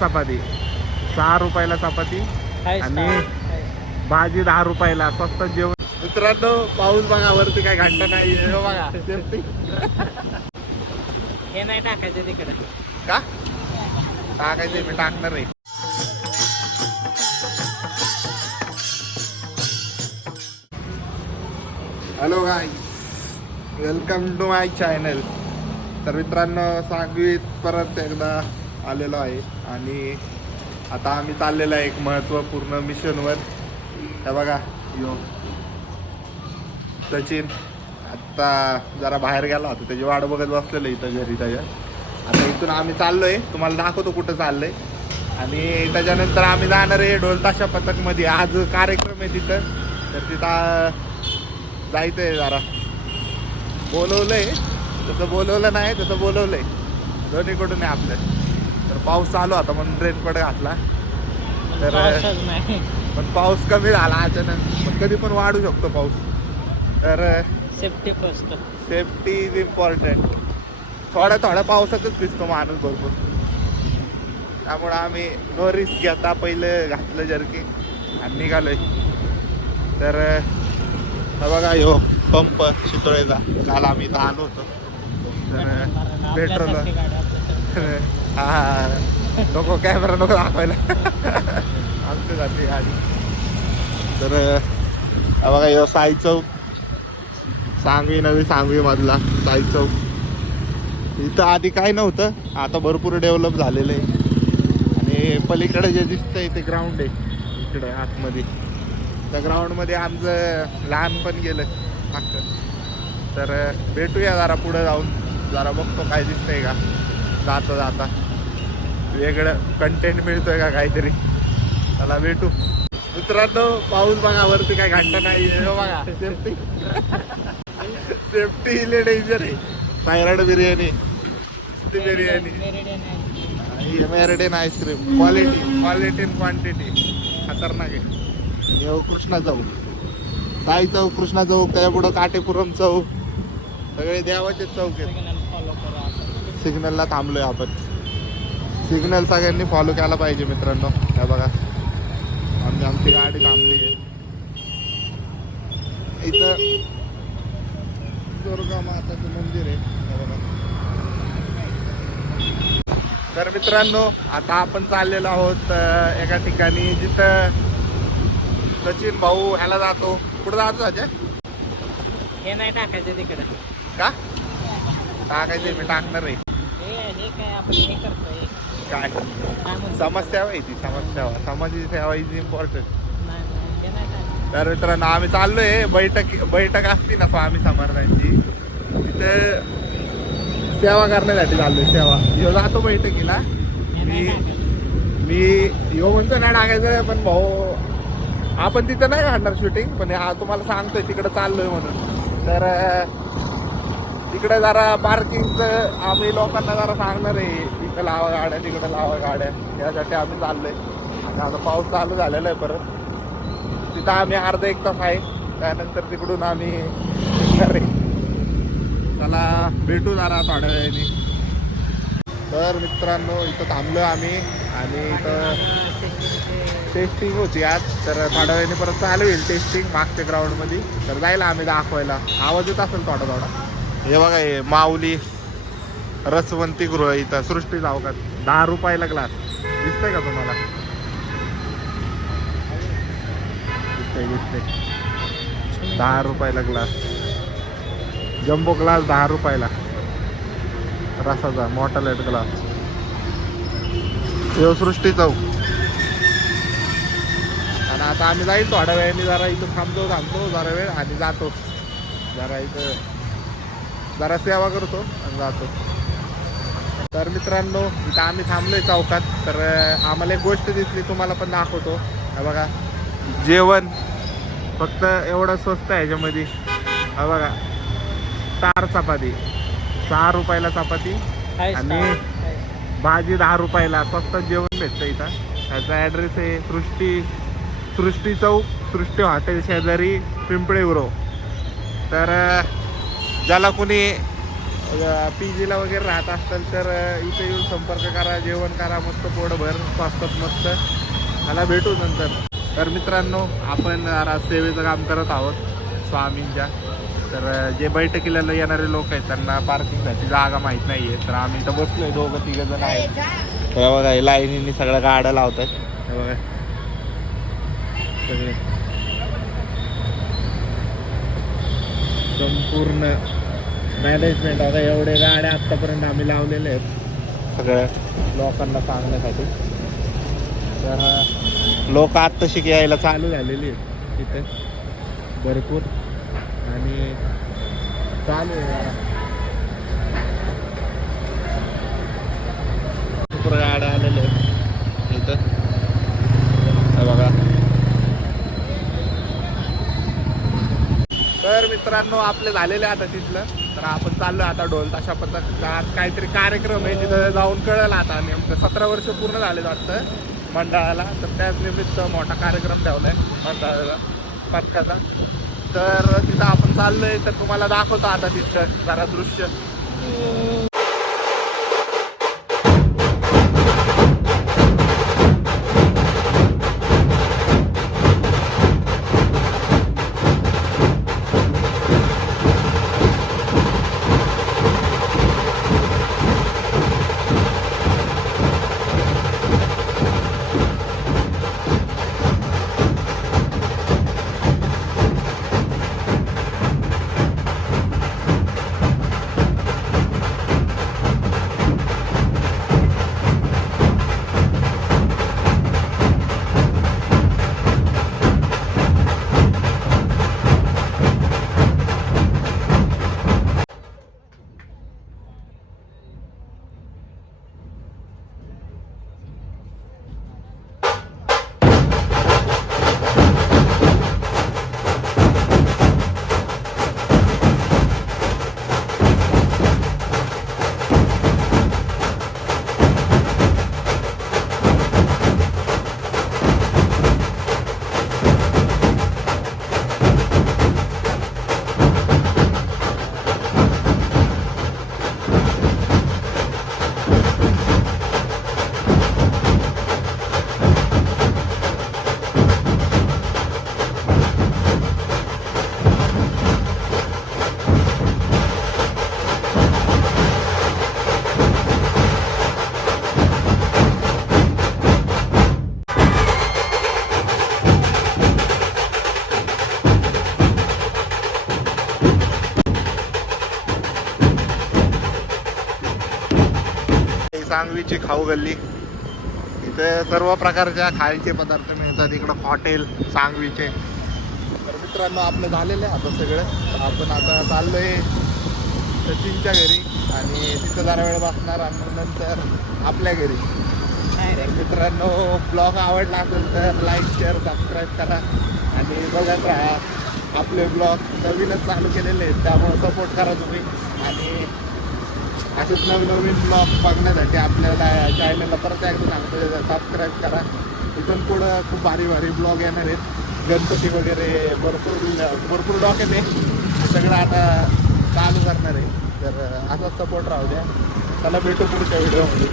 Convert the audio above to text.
चपाती. सहा रुपयाला चपाती आणि. भाजी दहा रुपयाला. स्वस्त जेवण. मित्रांनो पाऊस बघा वरती काय घंटा नाही हे बघा हे नाही टाकायचं तिकडे. का? टाकायचे मी टाकणार आहे. Hello guys welcome to my channel तर मित्रांनो सांगवीत परत एकदा. आलेलो आहे. आणि आता आम्ही चाललेलो आहे एक महत्त्वपूर्ण मिशनवर हे बघा. यो. सचिन आत्ता जरा बाहेर गेला होता. त्याची वाट बघत बसलेलं इथं घरी त्याच्या. आता इथून आम्ही चाललो आहे तुम्हाला दाखवतो कुठं चाललंय. आणि त्याच्यानंतर आम्ही जाणार आहे ढोलताशा पथकमध्ये. आज कार्यक्रम आहे तिथं. तर तिथं जायचं आहे जरा. बोलवलंय. तसं बोलवलं नाही तसं बोलवलंय. दोन्हीकडून आहे आपलं. तर पाऊस चालू होता म्हणून रेनकोट घातला. तर पण पाऊस कमी झाला अचानक. पण कधी पण वाढू शकतो पाऊस. तर safety first safety is important थोड्या थोड्या पावसातच भिजतो माणूस भरपूर. त्यामुळं आम्ही नो रिस्क घेता पहिलं घातलं जर्की आणि निघालोय. तर बघा यो पंप शितोळेचा. काल आम्ही इथं आलो होतो. तर पेट्रोल हा. नको कॅमेरा नको दाखवायला. आमचं जाते गाडी तर बघा यो साई चौक. सांगवी नवी सांगवी मधला साई चौक. इथं आधी काय नव्हतं आता भरपूर डेव्हलप झालेलं आहे. आणि पलीकडे जे दिसतंय ते ग्राउंड आहे इकडे आतमध्ये. त्या ग्राउंडमध्ये आमचं लहानपण गेलं अख्खं तर भेटूया जरा पुढं जाऊन. जरा बघतो काय दिसतंय का. जाता जाता. वेगळं कंटेंट मिळतोय का काहीतरी? त्याला भेटू. मित्रांनो पाऊस बघा वरती काय घंटा नाही हे बघा सेफ्टी सेफ्टी इले डेंजर आहे. सायराड बिर्याणी बिर्याणी आणि मेरडेन ice cream quality quality and quantity खतरनाक आहे. देव कृष्णा चौक साई चौक कृष्णा चौक त्या पुढं काटेपुरम चौक सगळे देवाचे चौक आहेत. सिग्नलला थांबलोय आपण. सिग्नल सगळ्यांनी फॉलो केला पाहिजे मित्रांनो. हे बघा. आमची आमची गाडी थांबली आहे. इथं दुर्गा माताचं मंदिर आहे. हे बघा. तर मित्रांनो आता आपण चाललेलो आहोत एका ठिकाणी जिथं सचिन भाऊ ह्याला जातो. कुठं जातो अजय हे नाही टाकायचं तिकडे. का? टाकायचे मी टाकणार आहे. हे हे काय आपण हे करतोय. काय? समस्या आहे ती समस्या. समाजाची सेवा इज इम्पॉर्टंट. तर मित्रांनो आम्ही चाललोय. बैठक बैठक असती ना स्वामी समर्थांची? तिथे सेवा करण्यासाठी चाललोय सेवा. ह्यो जातो बैठकीला. मी. मी ह्यो म्हणतो नाही टाकायचं पण भाऊ आपण तिथं नाही काढणार शूटिंग पण हा तुम्हाला सांगतोय तिकडे चाललोय म्हणून. तर तिकडे जरा पार्किंगचं आम्ही लोकांना जरा सांगणार आहे. इकडं लावा गाड्या तिकडं लावा गाड्या. यासाठी आम्ही चाललो आणि आता पाऊस चालू झालेला आहे परत. तिथं आम्ही अर्धा एक तास आहे. त्यानंतर तिकडून आम्ही निघणार चला भेटू जरा थोड्या वेळाने. तर मित्रांनो इथं थांबलो आम्ही. आणि इथं टेस्टिंग होती आज. तर थोड्या वेळाने परत चालू होईल टेस्टिंग मागच्या ग्राउंडमध्ये तर जायला आम्ही दाखवायला. आवाज येत असेल थोडा थोडा. हे बघा हे माऊली. रसवंती गृह इथं सृष्टी चौकात दहा रुपयाला ग्लास दिसतंय का तुम्हाला? दिसतंय दिसतंय. दहा रुपयाला ग्लास जम्बो ग्लास दहा रुपयाला. रसाचा मोठा लेट ग्लास. यो सृष्टी चौक. आणि आता आम्ही जाईल थोड्या वेळाने जरा इथं थांबतो थांबतो जरा वेळ आणि जातो. जरा इथं जरा सेवा करतो आणि जातो. तर मित्रांनो इथं आम्ही थांबलोय चौकात. तर आम्हाला एक गोष्ट दिसली तुम्हाला पण दाखवतो. हा बघा जेवण फक्त एवढं स्वस्त आहे ह्याच्यामध्ये हा बघा चार चपाती सहा रुपयाला चपाती आणि-. भाजी दहा रुपयाला. स्वस्त जेवण भेटतं इथं. त्याचा ॲड्रेस आहे सृष्टी सृष्टी चौक सृष्टी हॉटेल शेजारी पिंपळे उरो तर ज्याला कोणी पी जीला वगैरे राहत असाल तर इथे येऊन संपर्क करा जेवण करा मस्त पोटभर स्वस्तात मस्त. मला भेटू नंतर. तर मित्रांनो आपण जरा सेवेचं काम करत आहोत स्वामींच्या. तर जे बैठकीला येणारे लोक आहेत त्यांना पार्किंगसाठी जागा माहीत नाही आहे तर आम्ही इथं बसलोय दोघं तिघं जण आहेत. तर बघा लाईनीने सगळ्या गाड्या लावतात. बघा. सगळे. संपूर्ण मॅनेजमेंट आता एवढे गाड्या आत्तापर्यंत आम्ही लावलेले आहेत. सगळ्या. लोकांना सांगण्यासाठी. तर लोक आत्ताशी यायला चालू झालेली आहेत तिथे भरपूर. आणि चालू आहे गाड्या आलेल्या आहेत इथं. बघा. तर मित्रांनो आपले झालेले आता तिथलं. तर आपण चाललो आता ढोल तशा पद्धतीचा आज काहीतरी कार्यक्रम आहे तिथं जाऊन कळलं आता नेमकं सतरा वर्ष पूर्ण झाले वाटतं मंडळाला. तर त्याच निमित्त मोठा कार्यक्रम ठेवलाय मंडळाला पथकाचा. तर तिथं आपण चाललोय तर तुम्हाला दाखवतो आता तिथं जरा दृश्य. सांगवीची खाऊ गल्ली. इथे सर्व प्रकारच्या खायचे पदार्थ मिळतात. इकडं हॉटेल सांगवीचे तर मित्रांनो आपलं झालेलं आहे आता सगळं. तर आपण आता चाललोय सचिनच्या घरी आणि तिथं जरा वेळ बसणार आणि नंतर आपल्या घरी. मित्रांनो ब्लॉग आवडला असेल तर लाईक शेअर सबस्क्राईब करा. आणि बघत राहा आपले ब्लॉग नवीनच चालू केलेले आहेत त्यामुळे सपोर्ट करा तुम्ही. आणि असेच नवीन नवीन ब्लॉग बघण्यासाठी आपल्याला चॅनलला परत एकदा सांगतो सबस्क्राईब करा. इथून पुढं खूप भारी भारी ब्लॉग येणार आहेत. गणपती वगैरे भरपूर भरपूर डॉक्यात आहे सगळं आता चालू करणार आहे. तर असाच सपोर्ट राहू द्या. त्याला भेटू पुढच्या व्हिडिओमध्ये